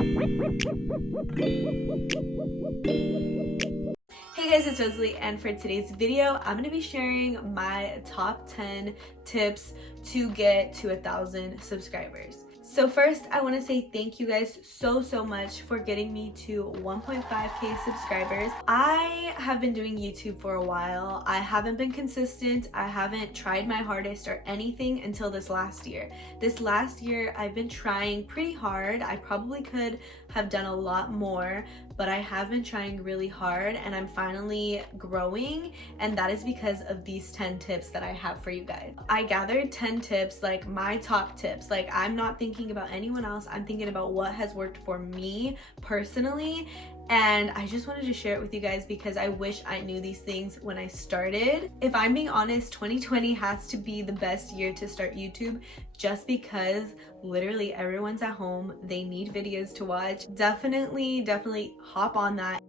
Hey guys, it's Rosalie, and for today's video, I'm going to be sharing my top 10 tips to get to 1,000 subscribers. So first, I want to say thank you guys so much for getting me to 1.5k subscribers. I have been doing YouTube for a while. I haven't been consistent. I haven't tried my hardest or anything until this last year. This last year, I've been trying pretty hard. I probably could have done a lot more, but I have been trying really hard and I'm finally growing, and that is because of these 10 tips that I have for you guys. I gathered 10 tips, like my top tips. Like, I'm not thinking about anyone else, I'm thinking about what has worked for me personally, and I just wanted to share it with you guys because I wish I knew these things when I started. If I'm being honest, 2020 has to be the best year to start YouTube just because literally everyone's at home, they need videos to watch. Definitely hop on that.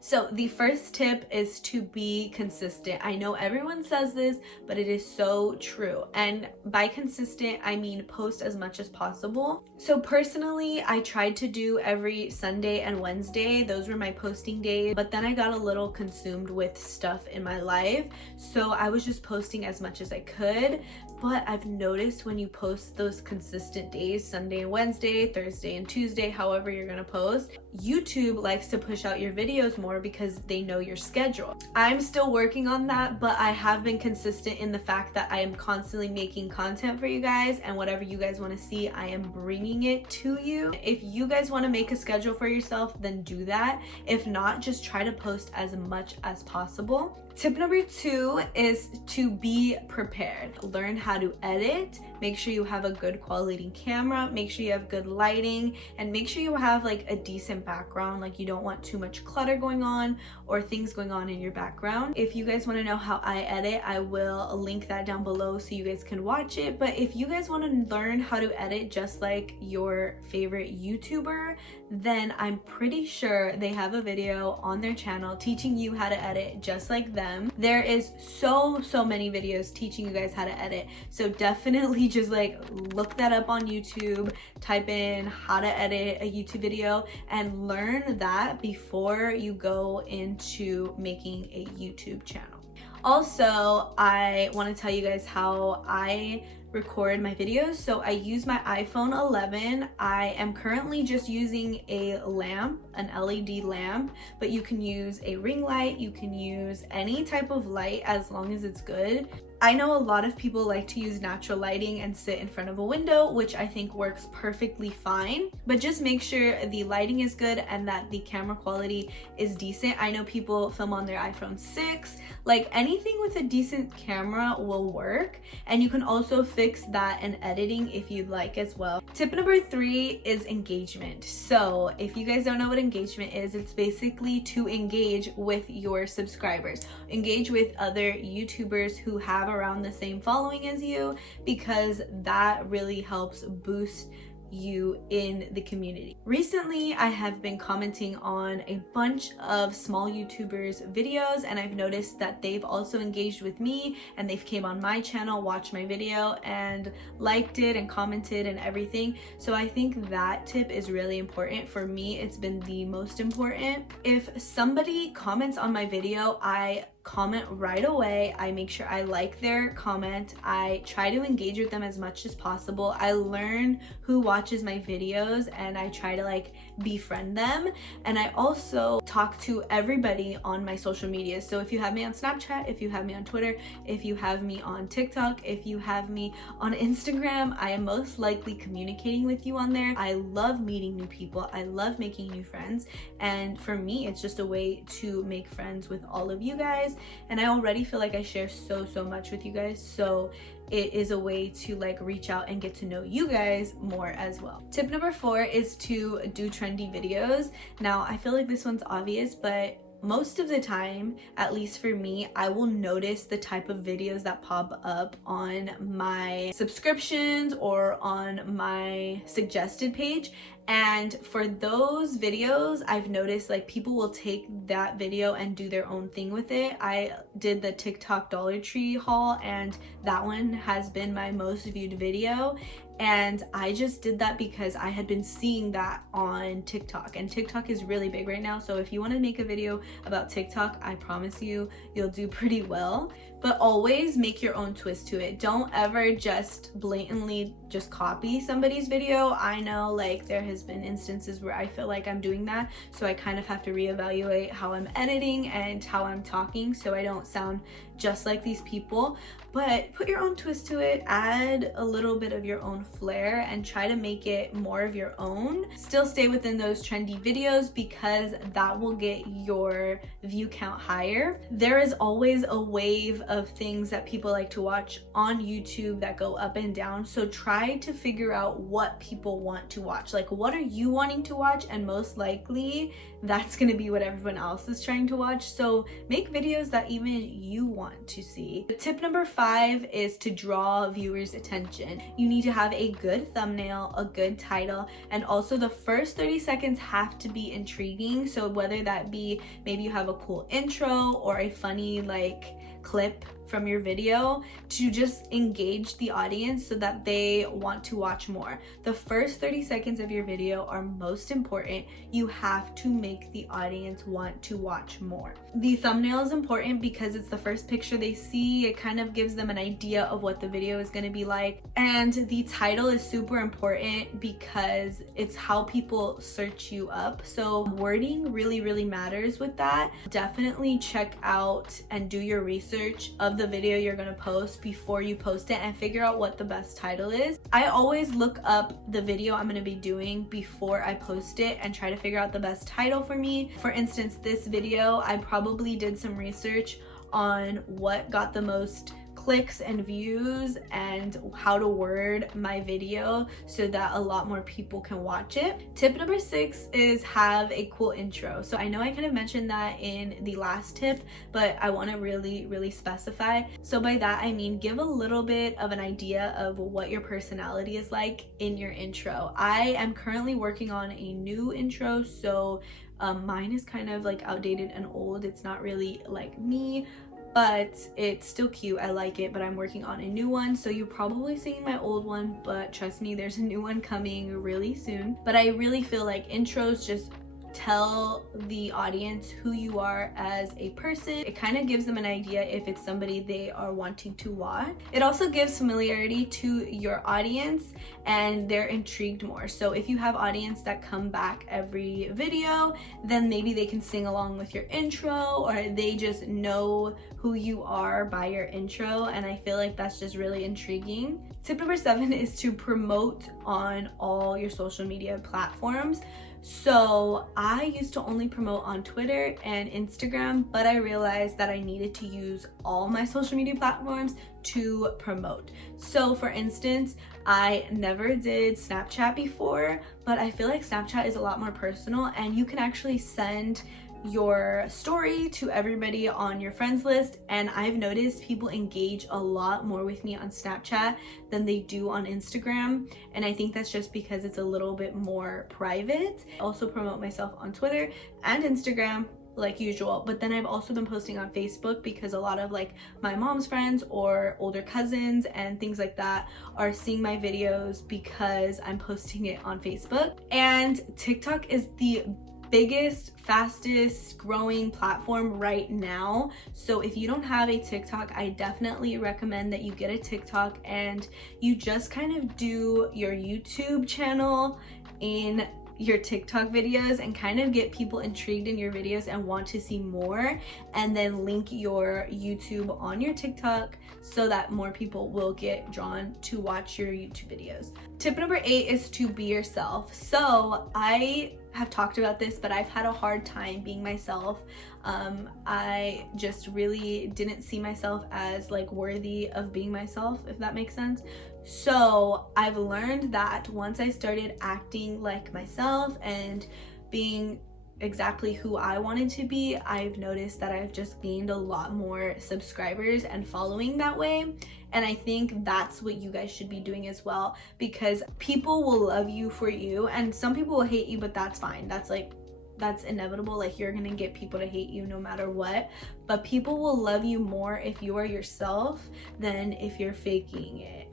So the first tip is to be consistent. I know everyone says this, but it is so true. And by consistent, I mean post as much as possible. So personally, I tried to do every Sunday and Wednesday. Those were my posting days, but then I got a little consumed with stuff in my life. So I was just posting as much as I could. But I've noticed when you post those consistent days, Sunday and Wednesday, Thursday and Tuesday, however you're gonna post, YouTube likes to push out your videos more because they know your schedule. I'm still working on that, but I have been consistent in the fact that I am constantly making content for you guys, and whatever you guys want to see, I am bringing it to you. If you guys want to make a schedule for yourself, then do that. If not, just try to post as much as possible. Tip number 2 is to be prepared. Learn how to edit. Make sure you have a good quality camera, make sure you have good lighting, and make sure you have like a decent background. Like, you don't want too much clutter going on or things going on in your background. If you guys want to know how I edit, I will link that down below so you guys can watch it. But if you guys want to learn how to edit just like your favorite YouTuber, then I'm pretty sure they have a video on their channel teaching you how to edit just like them. There is so many videos teaching you guys how to edit, so definitely just like look that up on YouTube, type in how to edit a YouTube video and learn that before you go into making a YouTube channel. Also, I want to tell you guys how I record my videos. So I use my iPhone 11. I am currently just using a lamp, an LED lamp, but you can use a ring light, you can use any type of light as long as it's good. I know a lot of people like to use natural lighting and sit in front of a window, which I think works perfectly fine, but just make sure the lighting is good and that the camera quality is decent. I know people film on their iPhone 6, like anything with a decent camera will work, and you can also fix that in editing if you'd like as well. Tip number 3 is engagement. So if you guys don't know what engagement is, it's basically to engage with your subscribers, engage with other YouTubers who have around the same following as you, because that really helps boost you in the community. Recently, I have been commenting on a bunch of small YouTubers videos, and I've noticed that they've also engaged with me and they've came on my channel, watched my video and liked it and commented and everything. So I think that tip is really important. For me, it's been the most important. If somebody comments on my video, I comment right away. I make sure I like their comment. I try to engage with them as much as possible. I learn who watches my videos and I try to like befriend them. And I also talk to everybody on my social media. So if you have me on Snapchat, if you have me on Twitter, if you have me on TikTok, if you have me on Instagram, I am most likely communicating with you on there. I love meeting new people. I love making new friends. And for me, it's just a way to make friends with all of you guys. And I already feel like I share so much with you guys, so it is a way to like reach out and get to know you guys more as well. Tip number 4 is to do trendy videos. Now, I feel like this one's obvious, but most of the time, at least for me, I will notice the type of videos that pop up on my subscriptions or on my suggested page. And for those videos, I've noticed like people will take that video and do their own thing with it. I did the TikTok Dollar Tree haul and that one has been my most viewed video. And I just did that because I had been seeing that on TikTok, and TikTok is really big right now. So if you want to make a video about TikTok, I promise you'll do pretty well. But always make your own twist to it. Don't ever just blatantly just copy somebody's video. I know like there has been instances where I feel like I'm doing that, so I kind of have to reevaluate how I'm editing and how I'm talking so I don't sound just like these people. But put your own twist to it, add a little bit of your own flair, and try to make it more of your own. Still stay within those trendy videos because that will get your view count higher. There is always a wave of things that people like to watch on YouTube that go up and down. So try to figure out what people want to watch. Like, what are you wanting to watch? And most likely that's going to be what everyone else is trying to watch. So make videos that even you want to see. Tip number 5 is to draw viewers' attention. You need to have a good thumbnail, a good title, and also the first 30 seconds have to be intriguing. So whether that be maybe you have a cool intro or a funny like clip from your video to just engage the audience so that they want to watch more. The first 30 seconds of your video are most important. You have to make the audience want to watch more. The thumbnail is important because it's the first picture they see. It kind of gives them an idea of what the video is going to be like. And the title is super important because it's how people search you up. So wording really matters with that. Definitely check out and do your research of the video you're gonna post before you post it and figure out what the best title is. I always look up the video I'm gonna be doing before I post it and try to figure out the best title for me. For instance, this video, I probably did some research on what got the most clicks and views and how to word my video so that a lot more people can watch it. Tip number 6 is have a cool intro. So I know I kind of mentioned that in the last tip, but I want to really specify. So by that I mean give a little bit of an idea of what your personality is like in your intro. I am currently working on a new intro, so mine is kind of like outdated and old. It's not really like me, but it's still cute. I like it, but I'm working on a new one. So you're probably seeing my old one, but trust me, there's a new one coming really soon. But I really feel like intros just tell the audience who you are as a person. It kind of gives them an idea if it's somebody they are wanting to watch. It also gives familiarity to your audience and they're intrigued more. So if you have audience that come back every video, then maybe they can sing along with your intro, or they just know who you are by your intro, and I feel like that's just really intriguing. Tip number 7 is to promote on all your social media platforms. So I used to only promote on Twitter and Instagram, but I realized that I needed to use all my social media platforms to promote. So for instance, I never did Snapchat before, but I feel like Snapchat is a lot more personal and you can actually send your story to everybody on your friends list, and I've noticed people engage a lot more with me on Snapchat than they do on Instagram, and I think that's just because it's a little bit more private. I also promote myself on Twitter and Instagram like usual, but then I've also been posting on Facebook because a lot of like my mom's friends or older cousins and things like that are seeing my videos because I'm posting it on Facebook. And TikTok is the biggest, fastest growing platform right now. So if you don't have a TikTok, I definitely recommend that you get a TikTok and you just kind of do your YouTube channel in your TikTok videos and kind of get people intrigued in your videos and want to see more, and then link your YouTube on your TikTok so that more people will get drawn to watch your YouTube videos. Tip number 8 is to be yourself. So I have talked about this, but I've had a hard time being myself. I just really didn't see myself as like worthy of being myself, if that makes sense. So I've learned that once I started acting like myself and being exactly who I wanted to be, I've noticed that I've just gained a lot more subscribers and following that way. And I think that's what you guys should be doing as well, because people will love you for you, and some people will hate you, but that's fine. That's inevitable. Like, you're gonna get people to hate you no matter what, but people will love you more if you are yourself than if you're faking it.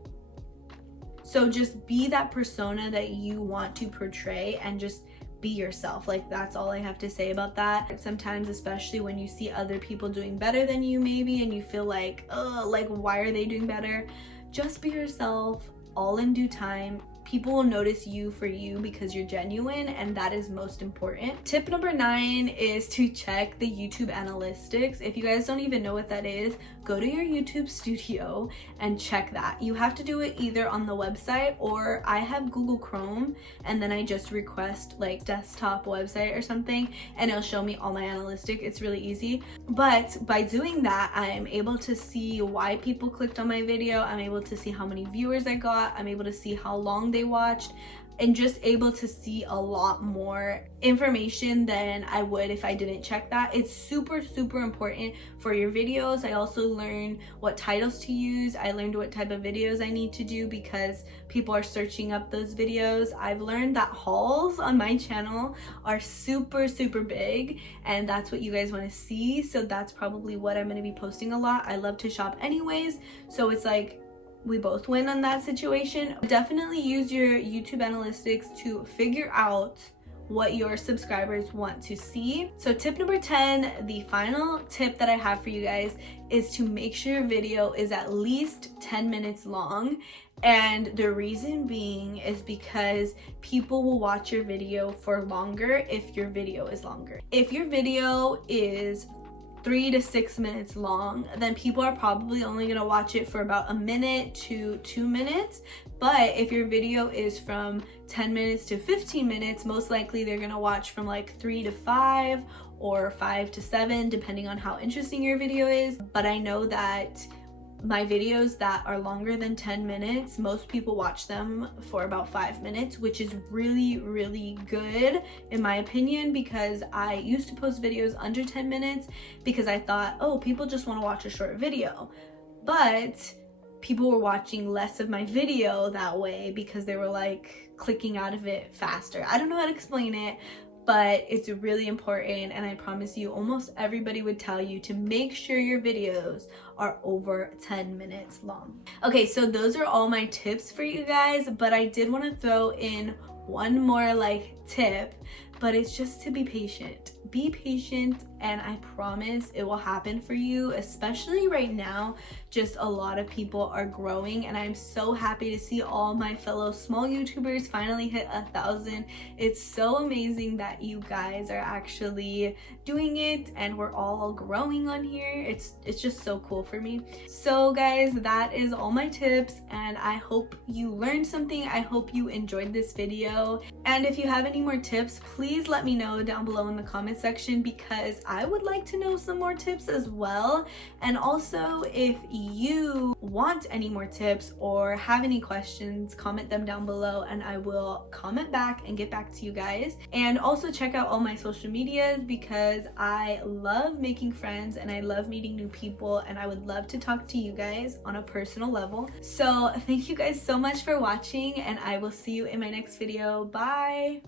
So just be that persona that you want to portray and just be yourself. Like, that's all I have to say about that. Sometimes, especially when you see other people doing better than you maybe, and you feel like, oh, like, why are they doing better? Just be yourself, all in due time. People will notice you for you because you're genuine, and that is most important. Tip number 9 is to check the YouTube analytics. If you guys don't even know what that is, go to your YouTube studio and check that. You have to do it either on the website, or I have Google Chrome and then I just request like desktop website or something and it'll show me all my analytics. It's really easy. But by doing that, I'm able to see why people clicked on my video. I'm able to see how many viewers I got. I'm able to see how long they watched, and just able to see a lot more information than I would if I didn't check that. It's super important for your videos. I also learned what titles to use. I learned what type of videos I need to do because people are searching up those videos. I've learned that hauls on my channel are super big, and that's what you guys want to see. So that's probably what I'm going to be posting a lot. I love to shop anyways, so it's like we both win on that situation. Definitely use your YouTube analytics to figure out what your subscribers want to see. So tip number 10, the final tip that I have for you guys, is to make sure your video is at least 10 minutes long. And the reason being is because people will watch your video for longer if your video is longer. If your video is 3 to 6 minutes long, then people are probably only gonna watch it for about a minute to 2 minutes. But if your video is from 10 minutes to 15 minutes, most likely they're gonna watch from like 3 to 5 or 5 to 7, depending on how interesting your video is. But I know that my videos that are longer than 10 minutes, most people watch them for about 5 minutes, which is really good in my opinion, because I used to post videos under 10 minutes because I thought, oh, people just want to watch a short video. But people were watching less of my video that way because they were like clicking out of it faster. I don't know how to explain it, but it's really important, and I promise you almost everybody would tell you to make sure your videos are over 10 minutes long. Okay, so those are all my tips for you guys, but I did want to throw in one more like tip, but it's just to be patient. Be patient, and I promise it will happen for you, especially right now. Just a lot of people are growing, and I'm so happy to see all my fellow small YouTubers finally hit 1,000. It's so amazing that you guys are actually doing it and we're all growing on here. It's just so cool for me. So guys, that is all my tips, and I hope you learned something. I hope you enjoyed this video, and if you have any more tips, please let me know down below in the comment section, because I would like to know some more tips as well. And also, if you want any more tips or have any questions, comment them down below and I will comment back and get back to you guys. And also check out all my social medias, because I love making friends and I love meeting new people, and I would love to talk to you guys on a personal level. So thank you guys so much for watching, and I will see you in my next video. Bye.